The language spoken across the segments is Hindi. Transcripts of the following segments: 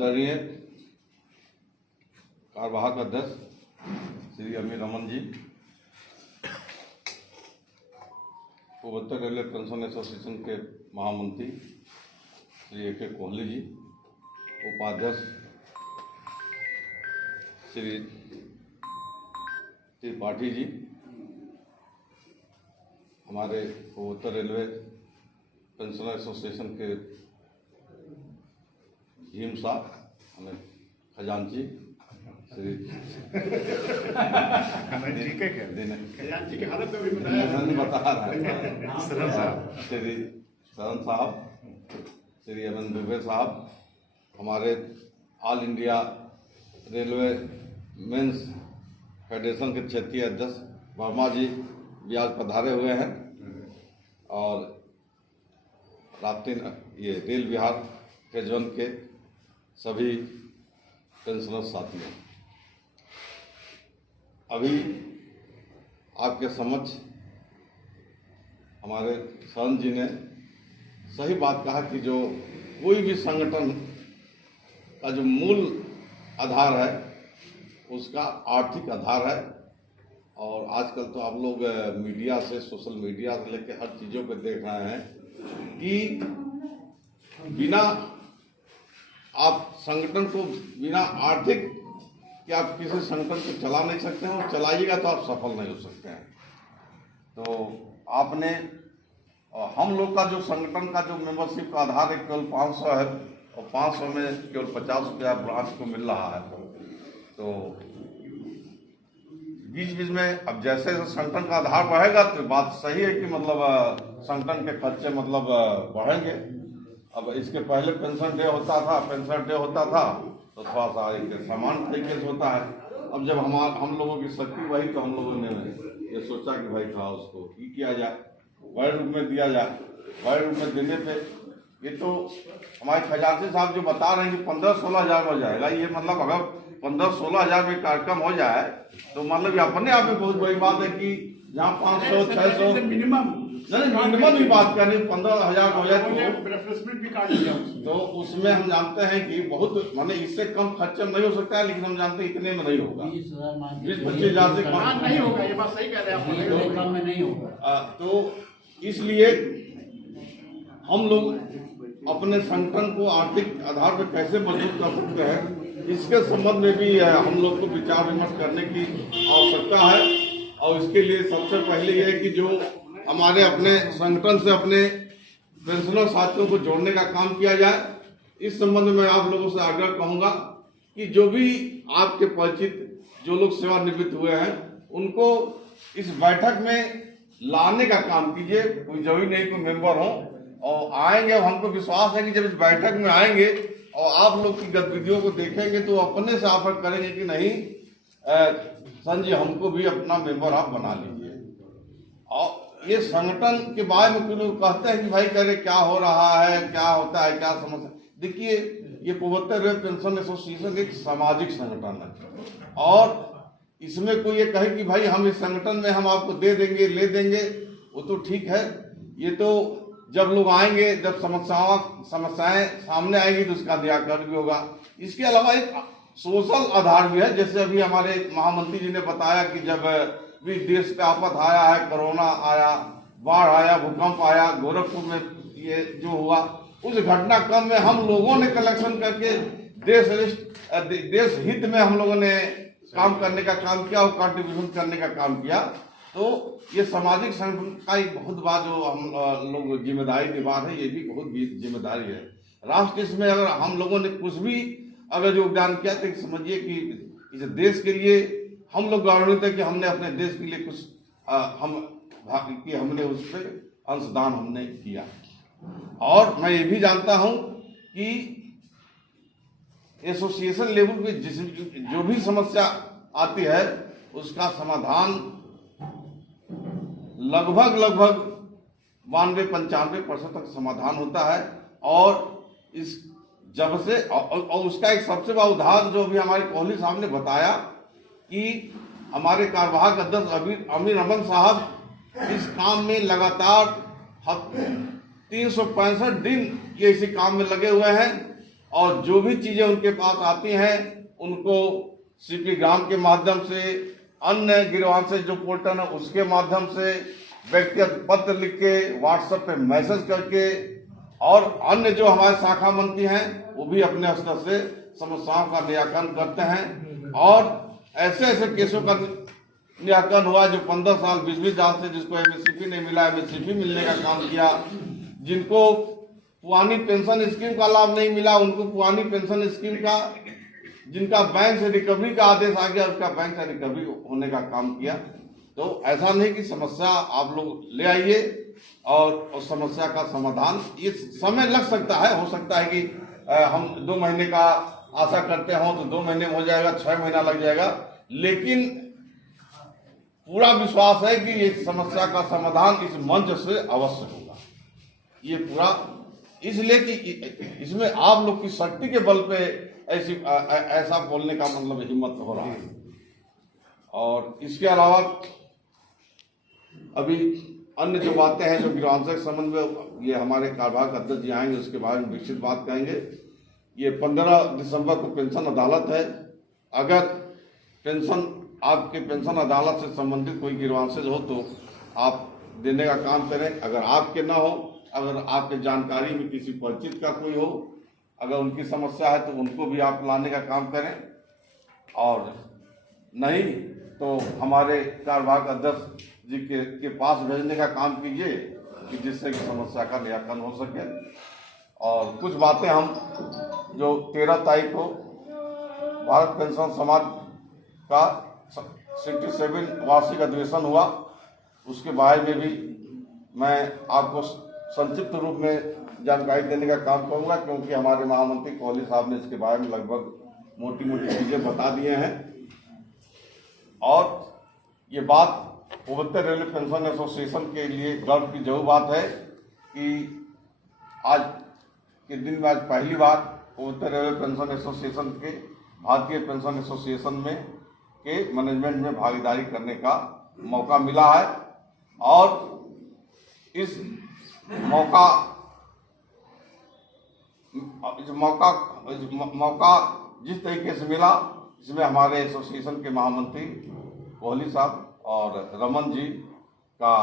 आदरणीय कार्यवाहक अध्यक्ष श्री अमीर रमन जी, पूर्वोत्तर रेलवे पेंशन एसोसिएशन के महामंत्री श्री ए.के. कोहली जी, उपाध्यक्ष श्री त्रिपाठी जी, हमारे पूर्वोत्तर रेलवे पेंशनर एसोसिएशन के भीम साहब, हमें खजांची श्री खजांची की हालत में भी बता रहा है श्री शरण साहब, श्री एम एन दुबे साहब, हमारे all India railway men's federation के क्षेत्रीय अध्यक्ष वर्मा जी भी आज पधारे हुए हैं, और राप्ती ये रेल विहार फेज 1 के सभी पेंशनर साथियों, अभी आपके समक्ष हमारे शरण जी ने सही बात कहा कि जो कोई भी संगठन का जो मूल आधार है उसका आर्थिक आधार है। और आजकल तो आप लोग मीडिया से, सोशल मीडिया से लेकर हर चीज़ों को देख रहे हैं कि बिना आप संगठन को, बिना आर्थिक कि आप किसी संगठन को चला नहीं सकते हैं, और चलाइएगा तो आप सफल नहीं हो सकते हैं। तो आपने हम लोग का जो संगठन का जो मेंबरशिप का आधार है केवल 500 है, और 500 में केवल 50 रुपया ब्रांच को मिल रहा है। तो बीच बीच में अब जैसे संगठन का आधार बढ़ेगा तो बात सही है कि मतलब संगठन के खर्चे मतलब बढ़ेंगे। अब इसके पहले पेंशन डे होता था तो थोड़ा सा एक समान तरीके से होता है। अब जब हम लोगों की शक्ति वही, तो हम लोगों ने ये सोचा कि भाई था उसको ही किया जाए, बड़े रूप में दिया जाए। बड़े रूप में देने पे ये तो हमारे खजांची साहब जो बता रहे हैं कि 15-16 हज़ार हो जाएगा, ये मतलब अगर 15-16 हज़ार में कार्यक्रम हो जाए तो मतलब ये अपने आप में बहुत बड़ी बात है कि जहाँ 500-600 मिनिमम भी बात करें 15,000 हो जाए भी काट लिया, तो उसमें हम जानते हैं कि बहुत मतलब इससे कम खर्चा नहीं हो सकता है, लेकिन हम जानते हैं इतने में नहीं होगा, 20-25 हज़ार से कम नहीं होगा। ये बात सही कह रहे हैं आप, में नहीं होगा। तो इसलिए हम लोग अपने संगठन को आर्थिक आधार पर कैसे मजबूत कर सकते हैं, इसके संबंध में भी हम लोग को विचार विमर्श करने की आवश्यकता है। और इसके लिए सबसे पहले यह है कि जो हमारे अपने संगठन से अपने पेंशनर साथियों को जोड़ने का काम किया जाए। इस संबंध में आप लोगों से आग्रह कहूँगा कि जो भी आपके परिचित जो लोग सेवानिवृत्त हुए हैं उनको इस बैठक में लाने का काम कीजिए। कोई जरूरी नहीं कोई मेंबर हो, और आएंगे, और हमको विश्वास है कि जब इस बैठक में आएंगे और आप लोग की गतिविधियों को देखेंगे तो अपने से ऑफर करेंगे कि नहीं संजय हमको भी अपना मेंबर आप बना लीजिए। और ये संगठन के बारे में कुछ लोग कहते हैं कि भाई करे क्या हो रहा है, क्या होता है, क्या समस्या। देखिए, ये पूर्वोत्तर रेलवे पेंशन एसोसिएशन एक सामाजिक संगठन है, और इसमें कोई ये कहे कि भाई हम इस संगठन में हम आपको दे देंगे, ले देंगे, वो तो ठीक है। ये तो जब लोग आएंगे, जब समस्याएं सामने आएंगी तो उसका निराकरण भी होगा। इसके अलावा एक सोशल आधार भी है। जैसे अभी हमारे महामंत्री जी ने बताया कि जब भी देश पे आफत आया है, कोरोना आया, बाढ़ आया, भूकंप आया, गोरखपुर में ये जो हुआ, उस घटनाक्रम में हम लोगों ने कलेक्शन करके देश हित में हम लोगों ने काम करने का काम किया और कंट्रीब्यूशन करने का काम किया। तो ये सामाजिक संगठन का एक बहुत बड़ा जो हम लोग जिम्मेदारी निभा रहे हैं, ये भी बहुत जिम्मेदारी है। राष्ट्र इसमें अगर हम लोगों ने कुछ भी अगर योगदान किया तो समझिए कि इस देश के लिए हम लोग गौरवान्वित है कि हमने अपने देश के लिए कुछ हमने उस पर अंशदान हमने किया। और मैं ये भी जानता हूं कि एसोसिएशन लेवल पे जो भी समस्या आती है उसका समाधान लगभग 92-95% तक समाधान होता है। और इस जब से और उसका एक सबसे बड़ा उदाहरण जो अभी हमारे कोहली साहब ने बताया कि हमारे कार्यवाहक अध्यक्ष अमीर रमन साहब इस काम में लगातार 365 दिन ये इसी काम में लगे हुए हैं। और जो भी चीजें उनके पास आती हैं उनको सीपी ग्राम के माध्यम से, अन्य गिरवान से जो पोर्टल है उसके माध्यम से, व्यक्तिगत पत्र लिख के, व्हाट्सएप पे मैसेज करके, और अन्य जो हमारे शाखा मंत्री हैं वो भी अपने स्तर से समस्याओं का निराकरण करते हैं। और ऐसे ऐसे केसों का निराकरण हुआ जो 15 साल 20-20 साल से जिसको एमएससीपी नहीं मिला, एमएससीपी मिलने का काम किया। जिनको पुरानी पेंशन स्कीम का लाभ नहीं मिला उनको पुरानी पेंशन स्कीम का, जिनका बैंक से रिकवरी का आदेश आ गया उसका बैंक से रिकवरी होने का काम किया। तो ऐसा नहीं कि समस्या आप लोग ले आइए और उस समस्या का समाधान, ये समय लग सकता है, हो सकता है कि हम 2 महीने का आशा करते हो तो 2 महीने में हो जाएगा, 6 महीना लग जाएगा, लेकिन पूरा विश्वास है कि इस समस्या का समाधान इस मंच से अवश्य होगा। ये पूरा इसलिए कि इसमें आप लोग की शक्ति के बल पे ऐसा बोलने का मतलब हिम्मत हो रहा है। और इसके अलावा अभी अन्य जो बातें हैं जो गिरवांशक संबंध में, ये हमारे कार्यवाहक अध्यक्ष जी आएंगे उसके बारे में विस्तृत बात कहेंगे। ये 15 दिसंबर को पेंशन अदालत है। अगर पेंशन आपके पेंशन अदालत से संबंधित कोई गिरवांशज हो तो आप देने का काम करें। अगर आपके ना हो, अगर आपके जानकारी में किसी परिचित का कोई हो, अगर उनकी समस्या है तो उनको भी आप लाने का काम करें, और नहीं तो हमारे कार्यवाहक अध्यक्ष जी के पास भेजने का काम कीजिए कि जिससे कि समस्या का निराकरण हो सके। और कुछ बातें हम जो 13 तारीख को भारत पेंशन समाज का 67 वार्षिक अधिवेशन हुआ, उसके बारे में भी मैं आपको संक्षिप्त रूप में जानकारी देने का काम करूंगा, क्योंकि हमारे महामंत्री कोहली साहब ने इसके बारे में लगभग मोटी मोटी चीजें बता दिए हैं। और ये बात पूर्वोत्तर रेलवे पेंशन एसोसिएशन के लिए गर्व की जरूर बात है कि आज के दिन में आज पहली बार पूर्वोत्तर रेलवे पेंशन एसोसिएशन के, भारतीय पेंशन एसोसिएशन में के मैनेजमेंट में भागीदारी करने का मौका मिला है। और इस मौका जिस तरीके से मिला, इसमें हमारे एसोसिएशन के महामंत्री कोहली साहब और रमन जी का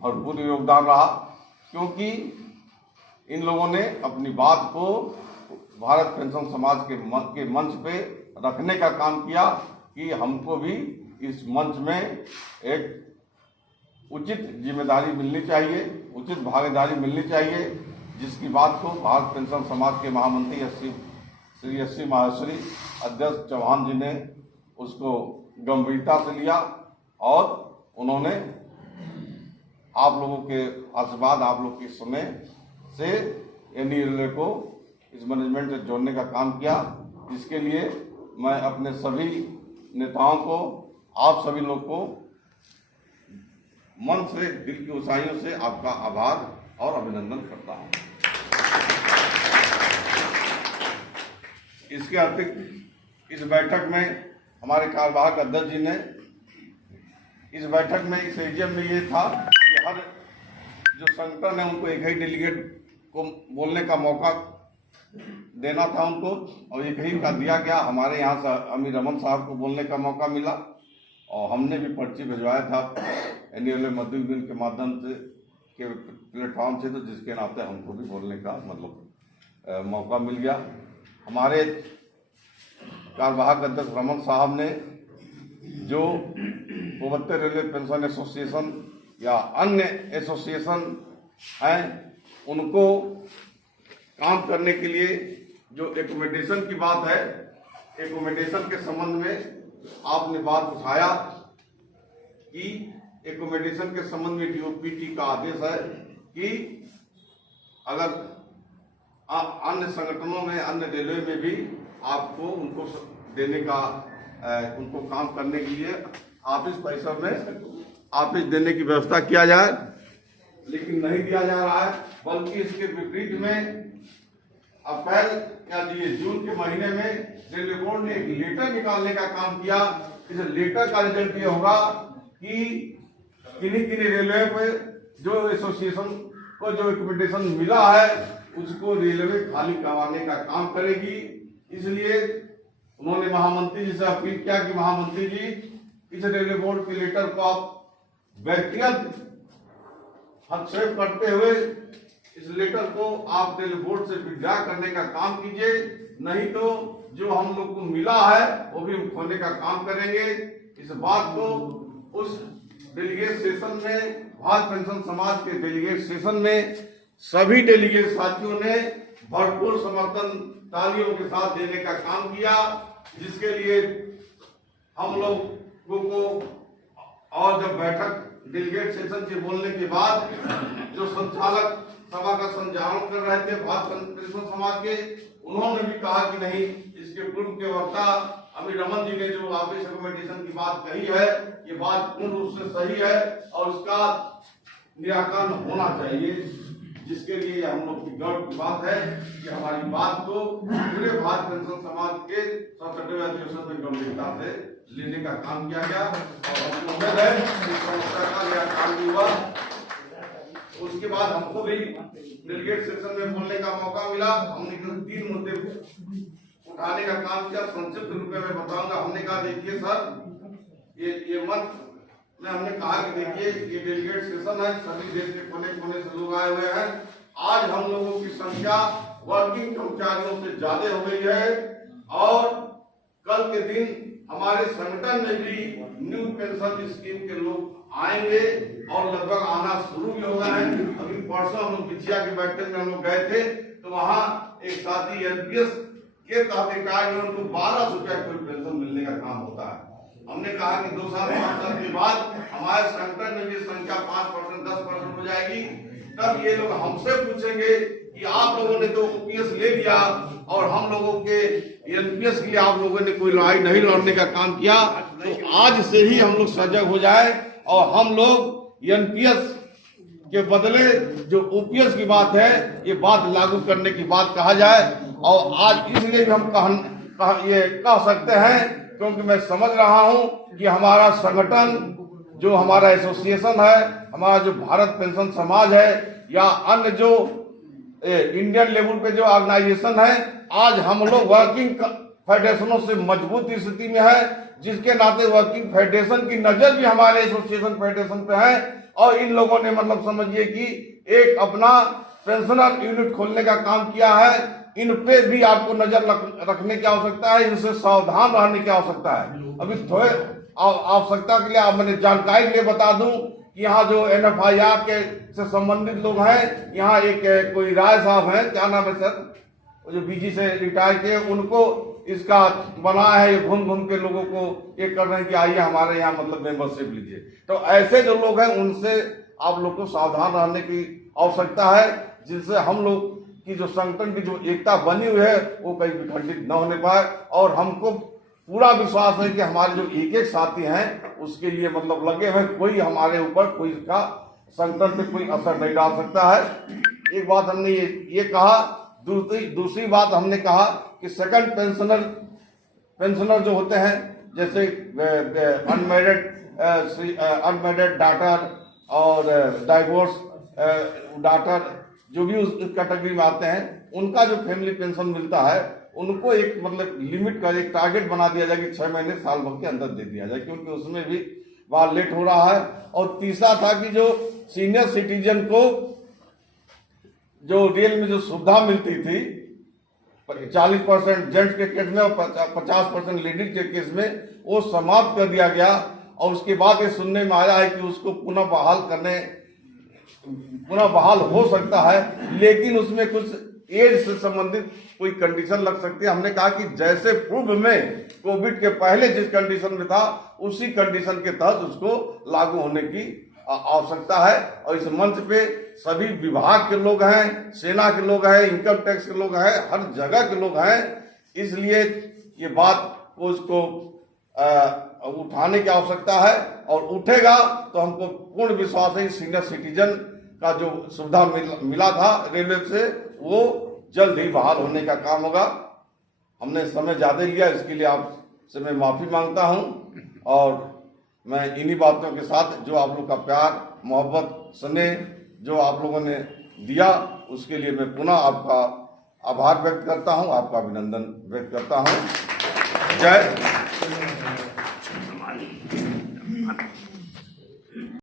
भरपूर योगदान रहा, क्योंकि इन लोगों ने अपनी बात को भारत पेंशन समाज के मंच पे रखने का काम किया कि हमको भी इस मंच में एक उचित जिम्मेदारी मिलनी चाहिए, उचित भागीदारी मिलनी चाहिए, जिसकी बात को भारत पेंशन समाज के महामंत्री श्री एस.सी. माहेश्वरी अध्यक्ष चौहान जी ने उसको गंभीरता से लिया और उन्होंने आप लोगों के आशीर्वाद, आप लोग के समय से एनईएलए को इस मैनेजमेंट से जोड़ने का काम किया। इसके लिए मैं अपने सभी नेताओं को, आप सभी लोग को मन से, दिल की ऊंचाइयों से आपका आभार और अभिनंदन करता हूं। इसके अतिरिक्त इस बैठक में हमारे कार्यवाहक अध्यक्ष जी ने, इस बैठक में, इस एजीएम में ये था कि हर जो संगठन है उनको एक ही डेलीगेट को बोलने का मौका देना था उनको, और एक ही का दिया गया। हमारे यहाँ से अमीर रमन साहब को बोलने का मौका मिला और हमने भी पर्ची भिजवाया था एनईएलए मजदूर बिल के माध्यम से के प्लेटफॉर्म से, तो जिसके नाते हमको भी बोलने का मतलब मौका मिल गया। हमारे कार्यवाहक अध्यक्ष रमन साहब ने जो पूर्वोत्तर रेलवे पेंशन एसोसिएशन या अन्य एसोसिएशन हैं उनको काम करने के लिए जो एकोमोडेशन की बात है, एकोमोडेशन के संबंध में आपने बात उठाया कि एकोमोडेशन के संबंध में डीओपीटी का आदेश है कि अगर अन्य संगठनों में, अन्य रेलवे में भी आपको उनको देने का, उनको काम करने के लिए ऑफिस परिसर में ऑफिस देने की व्यवस्था किया जाए, लेकिन नहीं दिया जा रहा है। बल्कि इसके विपरीत में अप्रैल या जून के महीने में रेलवे बोर्ड ने एक लेटर निकालने का काम किया। इस लेटर का रिजल्ट ये होगा कि किन्हीं रेलवे पे जो एसोसिएशन को जो एकोमोडेशन मिला है उसको रेलवे खाली करवाने का काम करेगी। इसलिए उन्होंने महामंत्री जी से अपील किया कि महामंत्री जी, इस रेलवे बोर्ड के लेटर को आप व्यक्तिगत हस्तक्षेप करते हुए इस लेटर को आप रेलवे बोर्ड से विड्रॉ करने का काम कीजिए, नहीं तो जो हम लोग को मिला है वो भी खोने का काम करेंगे। इस बात को उस डेलीगेट सेशन में, भारत पेंशन समाज के डेलीगेट सेशन में सभी डेलीगेट साथियों ने भरपूर समर्थन तालियों के साथ देने का काम किया, जिसके लिए हम लोगों को, और जब बैठक डेलीगेट सेशन के बोलने के बाद जो संचालक सभा का संचालन कर रहे थे भारत पेंशन समाज के, उन्होंने भी कहा कि नहीं, इसके पूर्व के वक्ता अमित रमन जी ने जो ऑफिस रिकमेंडेशन की बात कही है, ये बात पूर्ण रूप से सही है और उसका निराकरण होना चाहिए, जिसके लिए हम लोग की गर्व की बात है कि हमारी बात को पूरे भारत पेंशन समाज के 67वें अधिवेशन में गंभीरता से लेने का काम किया गया और हमको उम्मीद है कि समस्या का निराकरण भी हुआ। उसके बाद हमको भी डेलीगेट सेशन में बोलने का मौका मिला। हमने 3 मुद्दे उठाने का काम किया। संक्षिप्त रूप में मैं बताऊंगा। हमने कहा देखिए सर, ये मत में हमने कहा कि देखिए ये डेलीगेट सेशन है, सभी देश के कोने कोने से लोग आए हुए हैं। आज हम लोगों की संख्या वर्किंग कर्मचारियों से ज्यादा हो गई है और कल के दिन हमारे संगठन में भी न्यू पेंशन स्कीम के लोग आएंगे और लगभग आना शुरू भी हो गए हैं। अभी परसों हम लोग बिछिया की बैठक में हम लोग गए थे तो वहाँ एक साथी एनपीएस के तहत एक आए, उनको 1200 रुपया कोई पेंशन मिलने का काम होता है। हमने कहा कि 2 साल 5 साल के बाद हमारे संगठन में भी संख्या 5% 10% हो जाएगी, तब ये लोग हमसे पूछेंगे कि आप लोगों ने तो ओपीएस ले लिया और हम लोगों के एनपीएस के लिए आप लोगों ने कोई लड़ाई नहीं लड़ने का काम किया। तो आज से ही हम लोग सजग हो जाए और हम लोग एनपीएस के बदले जो ओपीएस की बात है, ये बात लागू करने की बात कहा जाए। और आज इसलिए भी हम ये कह सकते हैं क्योंकि मैं समझ रहा हूं कि हमारा संगठन, जो हमारा एसोसिएशन है, हमारा जो भारत पेंशन समाज है या अन्य जो इंडियन लेवल पे जो ऑर्गेनाइजेशन है, आज हम लोग वर्किंग फेडरेशनों से मजबूत स्थिति में है, जिसके नाते वर्किंग फेडरेशन की नजर भी हमारे एसोसिएशन फेडरेशन पे है। और इन लोगों ने मतलब समझिए कि एक अपना पेंशनर यूनिट खोलने का काम किया है। इन पे भी आपको नजर रखने की आवश्यकता है, इनसे सावधान रहने की आवश्यकता है। अभी थोड़े आवश्यकता के लिए आप मैंने जानकारी के लिए बता दूं कि यहाँ जो NFIR के से संबंधित लोग हैं, यहाँ एक कोई राय साहब हैं, क्या नाम है सर, जो बीजी से रिटायर किए, उनको इसका बना है, ये घूम घूम के लोगों को ये कर रहे हैं कि आइए हमारे यहाँ मतलब मेंबरशिप लीजिए। तो ऐसे जो लोग हैं उनसे आप लोग को सावधान रहने की आवश्यकता है, जिनसे हम लोग की जो संगठन की जो एकता बनी हुई है वो कहीं विखंडित न होने पाए। और हमको पूरा विश्वास है कि हमारे जो एक साथी हैं उसके लिए मतलब लगे हुए, कोई हमारे ऊपर कोई का संगठन पे कोई असर नहीं डाल सकता है। एक बात हमने ये कहा। दूसरी बात हमने कहा कि सेकंड पेंशनर जो होते हैं, जैसे अनमेरिड डॉटर और डाइवोर्स डॉटर, जो भी उस कैटेगरी में आते हैं, उनका जो फैमिली पेंशन मिलता है उनको एक मतलब लिमिट का एक टारगेट बना दिया जाए कि 6 महीने साल भर के अंदर दे दिया जाए, क्योंकि उसमें भी बहुत लेट हो रहा है। और तीसरा था कि जो सीनियर सिटीजन को जो रियल में जो सुविधा मिलती थी 40% जेंट्स के केस में और 50% लेडीज के केस में, वो समाप्त कर दिया गया। और उसके बाद ये सुनने में आया है कि उसको पुनः बहाल हो सकता है, लेकिन उसमें कुछ एज से संबंधित कोई कंडीशन लग सकती है। हमने कहा कि जैसे पूर्व में कोविड के पहले जिस कंडीशन में था, उसी कंडीशन के तहत उसको लागू होने की आवश्यकता है। और इस मंच पे सभी विभाग के लोग हैं, सेना के लोग हैं, इनकम टैक्स के लोग हैं, हर जगह के लोग हैं। इसलिए ये बात को उसको उठाने की आवश्यकता है और उठेगा तो हमको पूर्ण विश्वास है सीनियर सिटीजन का जो सुविधा मिला था रेलवे से, वो जल्द ही बहाल होने का काम होगा। हमने समय ज्यादा लिया, इसके लिए आपसे मैं माफी मांगता हूं। और मैं इन्हीं बातों के साथ, जो आप लोग का प्यार मोहब्बत स्नेह जो आप लोगों ने दिया, उसके लिए मैं पुनः आपका आभार व्यक्त करता हूं, आपका अभिनंदन व्यक्त करता हूं। जय